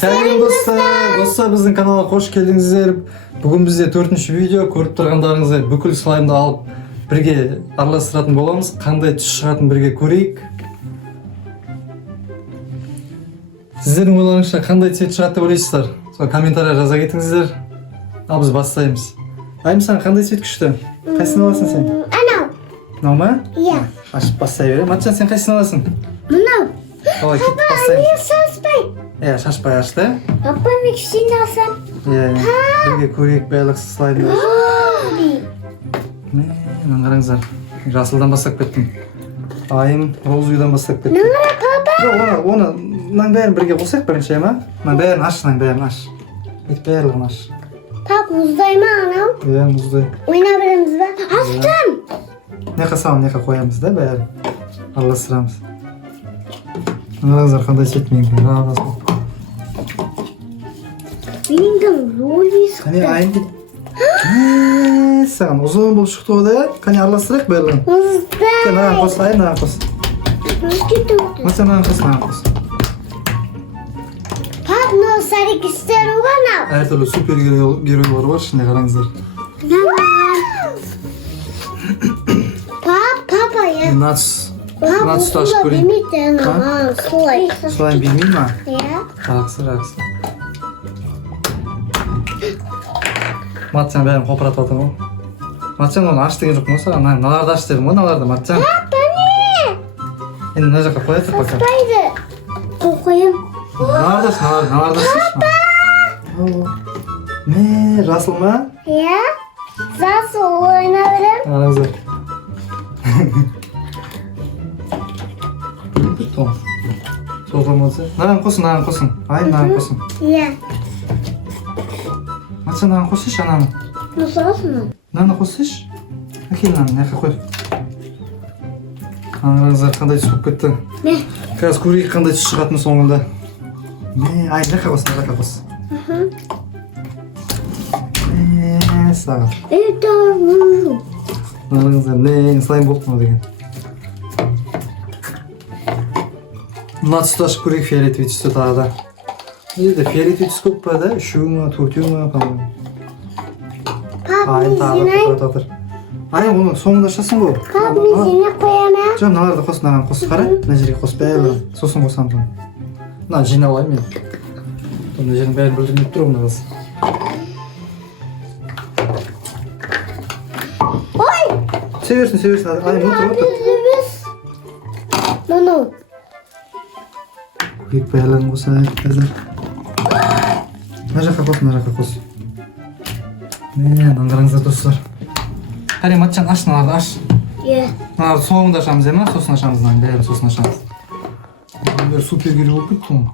Сәлем достар, біздің каналға қош келдіңіздер. Бүгін бізде 4-ші видео. Көріп тұрғандарыңыздай бүкіл слаймды алып бірге араластыратын боламыз. Қандай түс шығатын бірге көрейік. Сіздердің ойларыңызша қандай цвет шығады деп ойлайсыздар? Сол комментария жаза кетіңіздер. Ал біз бастаймыз. Айым, саған қандай цвет күшті? Қайсысын аласың сен? Анау. Мынау ма? Иә. Ашып бастай бер. Матчан, сен қайсысын аласың? Мынау. Давай, кетіп Папа, бастаймыз. мен шашпай. Иә, шашпай ашты. Папа, мен кішкене алсам. Иә, бірге көрейік барлық слаймды. Мына қараңыздар. Жасылдан бастап кеттім. Айым розудан бастап кеттім. Нұра, папа. Жоқ, оны мынаның бәрін бірге қосайық бірінші, ма? Мынаның бәрін аш, мынаның бәрін аш. Бүйтіп барлығын аш. Пап, мұздай ма анау? Иә, мұздай. Ойна береміз ба? Астым. Неқа салып, неқа қоямыз да бәрін. Араластырамыз. Қараңыздар қандай цвет менікі. Менің розис. Қане айым кет. Саған ұзын болып шықты ғой да. Қане араластырайық барлығын. Мұздай. Мынаған қос, айым мынаған қос. Маса мынаған қос, мынаған қос. Пап, мынау сары кістер оға анау. Әртүрлі супергеройлар бар ішінде, қараңыздар. Папа, я. Нацс ашып көрейін. Білмейді анау. Солай. Солай білмей ма? Иә. Жақсы. Матчан бәрін қопыратып отыр ғой. Матчан оны аш деген жоқпын ғой саған. Мыналарды аш дедім ғой, мыналарды Матчан. Папа, не? Енді мына жаққа қоя тұр пока. Аспайды. Қойым. Мыналарды аш, мыналарды аш. Не, жасыл ма? Иә. Жасыл ойна берем. Қараңыздар. Солған болса. Мынаған қосын. Ай, мынаған қосын. Иә. Матчан мынаған қосыш, ананы. Мұсалсың? Мынаны қосыш. Әкел мынаны, мына жаққа қой. Қараңыздар қандай түс болып кетті. Не? Қазір көрейік қандай түс шығатыны соңында. Не, ай, мына жаққа қос. Саған. Это вужу. Қараңыздар, не, слайм болып ма деген. Мына түсті ашып көрейік фиолетовый түсті тағы да. Енді фиолетовый түс көп па да? Үшеу ма, төртеу ма? Айым тағы да қопырат отыр. Айым оны соңында ашасың ғой. Пап, мен сені қояма. Жоқ, мыналарды қос, мынаған қос. Қара, мына жерге қос бәрін. Сосын қосам тұн. Мына жинап алайын мен. Мына жерін бәрін білдірмейіп тұр мына қыз. Ой! Северсін. Айым отыр. Мұны. Көрейік бәрін қосайық қазір. Мына жаққа қос. Мынаны қараңыздар достар. Қане, Матчан, аш мыналарды, аш. Е. Мыналарды соңында ашамыз, ема? Сосын ашамыз, мынаның бәрін сосын ашамыз. Бәрі супергерой болып кетті ғой.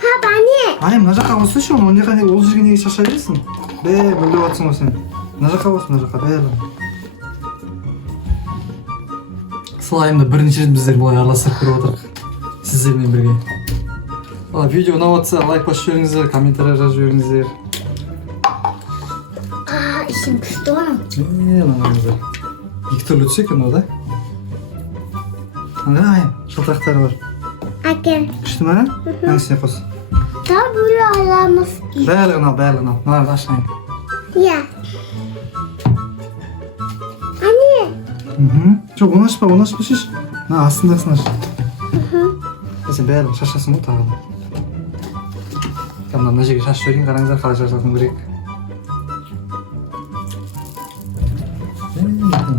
Папа, не? Айым, мына жаққа қосышы, ол жерге неге шаша бересің? Білдеп жатсың ғой сен. Мына жаққа қос, мына жаққа бәрін. Слаймды бірінші рет біздер бұлай араластырып көріп отырық. Сіздермен бірге. Видео ұнап жатса лайк басып жіберіңіздер, комментария жазып жіберіңіздер. Ішім күшті оның. Мынаңыздар. Екі түрлі түсек мынау да. Айым, жылтырақтары бар. Әкел. Күшті ма? Әңсіне қос. Да бөлі аламыз. Бәлігін ал. Мыналарды аш айым. Иә. Ане? Жоқ, оны ашпа шеш. Мына астындағысын аш. Сен бәрін шашасың ғой тағы да. Мына жерге шашып жіберейін, қараңыздар қалай шашатын көрейік.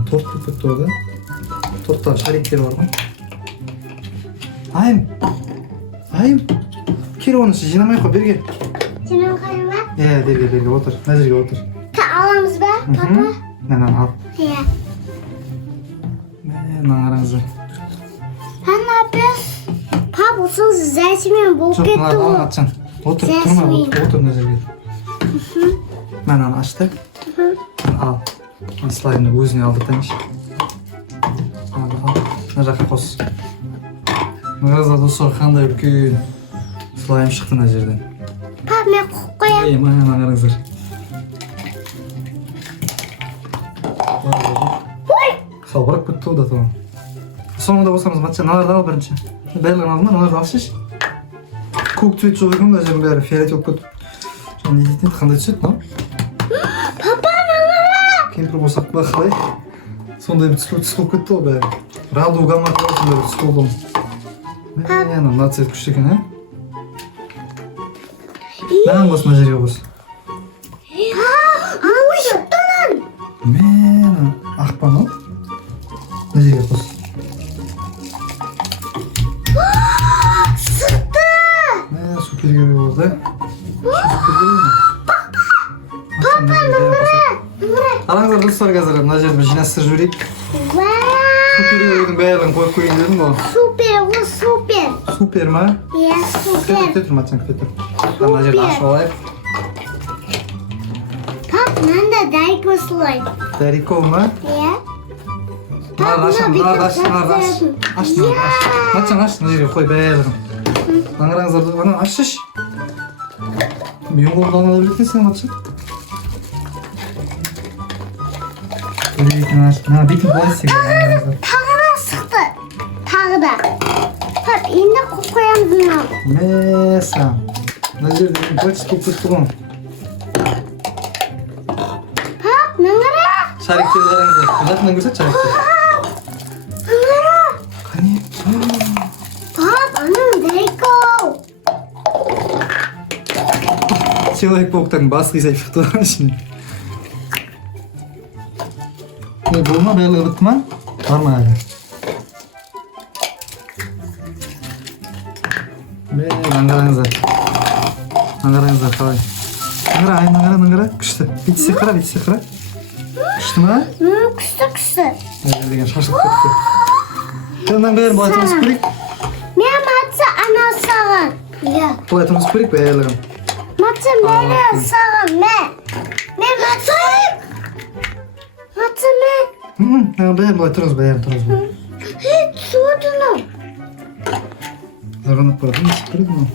Торт болып кетті ғой да. Тортта шариктер бар ғой. Айым. Кел оны жинамай қой, берге. Сенің қайма? Иә, берге, отыр. Мына жерге отыр. Аламыз ба, папа? Мынаны ал. Иә. Мына қараңыздар. Ана біз. Пап, осың зәсімен болып Жоқ, кетті мына ғой. Матчан. Отыр мына жерге. Мынаны ашты. Ал. Слаймды өзіне алдыртайыншы. Ал. Мына жаққа қос. Қараңыздар достар, қандай үлкен слайм шықты мына жерден. Пап, мен қоям. Мына қараңыздар. Салбырап кетті ғой да тоған. Соңында қосамыз Матчан, мыналарды ал бірінші. Барлығын алдым, мыналарды алшы. көк цвет жоқ екен мына жердің бәрі фиолетовый болып кетіп жаңа не дейтін еді қандай цвет мынау Папа мама. кемпір болсақ па қалай сондай бір түс болып кетті ғой бәрі радуга ма сондай бір түс болды ғой мына цвет күшті екен ә маған қос мына жерге қос Ау шықтынан. мен ақпан ғой мына жерге қос Sıktı. Süpürge болды. Қараңыздар достар қазір мына жерді жинастырып жіберейік. Süpürgелердің бәрін қойып қойайын дедім ғой. Супер, о супер. Супер ма? Иә, супер. Күте тұр матчан күте тұр. Мына жерді ашып алайық. Пап, мында дайко слой. Дарико ма? Иә. Аш. Матчан аш, мына жерге қой бәрін. Қараңыздар, ана ашшы. Мен қолымды ала білетесің матчан. Бетін пластик. Тағы да sıktı. Тағы да. Пап, енді қоямыз мынау. Мәсәм. Мына жерде бөлшік болып кетті ғой. Пап, мыңғыра. Шариктерді қараңыздар. Жақынан көрсет шариктер. Мыңғыра. Қане? Пап, аның дайко. Человек-пауктың басы қисайып шықты ғой ішіне. Ne bulma bәрі бітті ма? Бар ма әлі? Аңғараңыздар. Аңғараңыздар қалай. Аңғара. Күшті. Бетсе қара. Күшті ма? Күшті. Деген шашылып кетті. Жаңдан бәрін былай тұрғызып көрейік. Мен матса анау саған. Иә. Былай тұрғызып көрейік бәрілігін. Матса бәрі саған. Мен матса. Матса мен. Бәрін былай тұрғыз. Суытыны. Зарғанып барады, не істеп көреді мұны?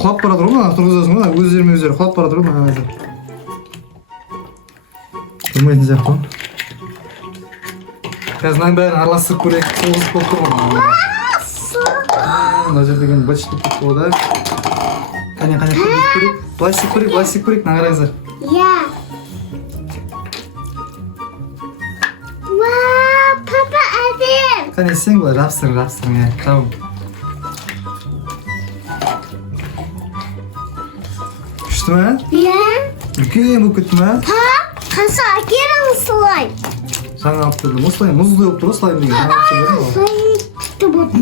Құлап барады ғой ма? Тұрғызасың ғой, өздерімен өздері құлап барады ғой ма? Тұрмайтын сияқты ғой. Қазір мынаның бәрін араластырып көрейік, соғыс болып тұр ғой. Мына жер деген бачып кетті ғой да. Қане көрейік. Пластик көрейік, мына қараңыздар. Иә. Папа әдем. Қане сен бұлай жапсырың, жауым. Күшті ма? Иә. Үлкен болып кетті ма? Пап, қанша әкерің слайм. Жаңа алып бердім, осылай мұзды болып тұр, слайм деген. Слайм күшті болды.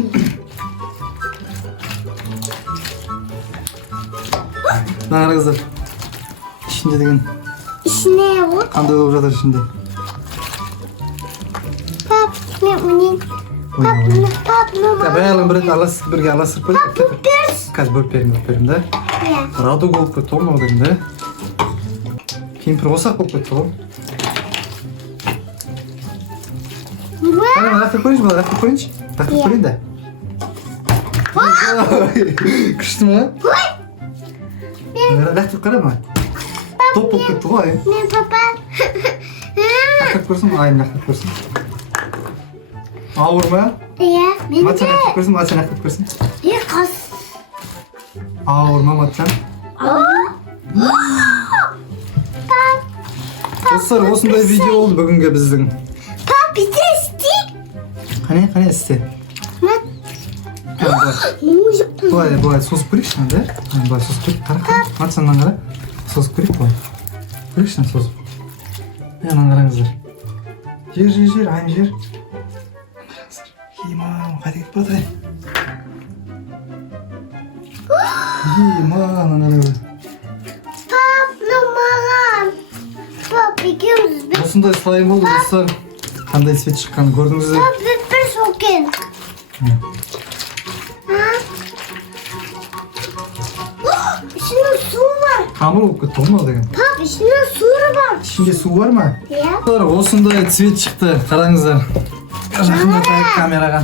Мына қараңыздар. Ішінде деген İçine yok. қандай болып жатыр ішінде. Pap, ne unik. Pap, Бәрін бірін бірге араластырып көрейік. Пупперс. Қазір бөліп берейін да. Иә. Радуга болып кетті ғой мынау деген да. Кемпір қосақ болып кетті ғой. Рахтып көрейінші да. Күшті ма? Рахтып қара ма? Топ болып кетті ғой. Ne papa? Рахтып көрсін, айын рахтып көрсін. Ауыр ма? Иә, мен Матчан де. рахтып көрсін, матчан рахтып көрсін. Қас. Ауыр ма матчан? Достар, осындай видео болды бүгінгі біздің. Пап, bize istik. Қане істе. Музыка. Былай созып көрейікші да? Былай созып көрейік, қара. Матчаннан қара. Созып көрейік былай. Көрейікші созып. Мынаны қараңыздар. Жер, айым жер. Мам, қайда кетіп бара маған қараңыздар. Pap, маған. Pap, ikimiz bir. Осындай слайм болды достар. Қандай цвет шыққанын көрдіңіздер. Pap, bir sokin. İçinde su var. Қамыр болып кетті ғой мынау деген. Pap, içinde su var. Ішінде су бар ма? Иә. Осындай цвет шықты, қараңыздар. Жақындатайық камераға.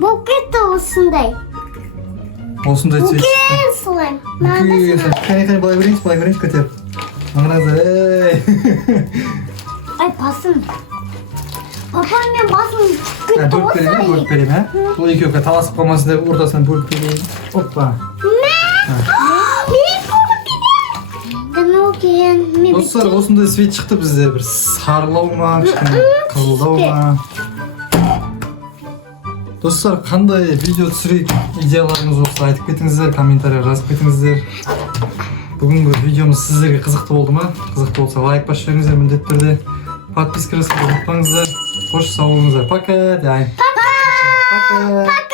Болып кетті осындай. Осындай цвет шықты. Үлкен слайм. Қане былай көрейінші көтеріп. Қараңыздар, ей. Ay pasın. Папам мен басым түсіп кетті Бөліп берейін, ғой. бөліп берейін, Бұл екеуге таласып қалмасын деп ортасынан бөліп берейін. Оппа. Кім екен? Достар, осындай свет шықты бізде. Бір сарылау ма, кішкене қызылдау ма. Достар, қандай видео түсірейік идеяларыңыз болса айтып кетіңіздер, комментария жазып кетіңіздер. Бүгінгі видеомыз сіздерге қызықты болды ма? Қызықты болса лайк басып жіберіңіздер міндетті түрде. Подписка жасауды ұмытпаңыздар. Қош сау болыңыздар. Пока. Пока. Пока.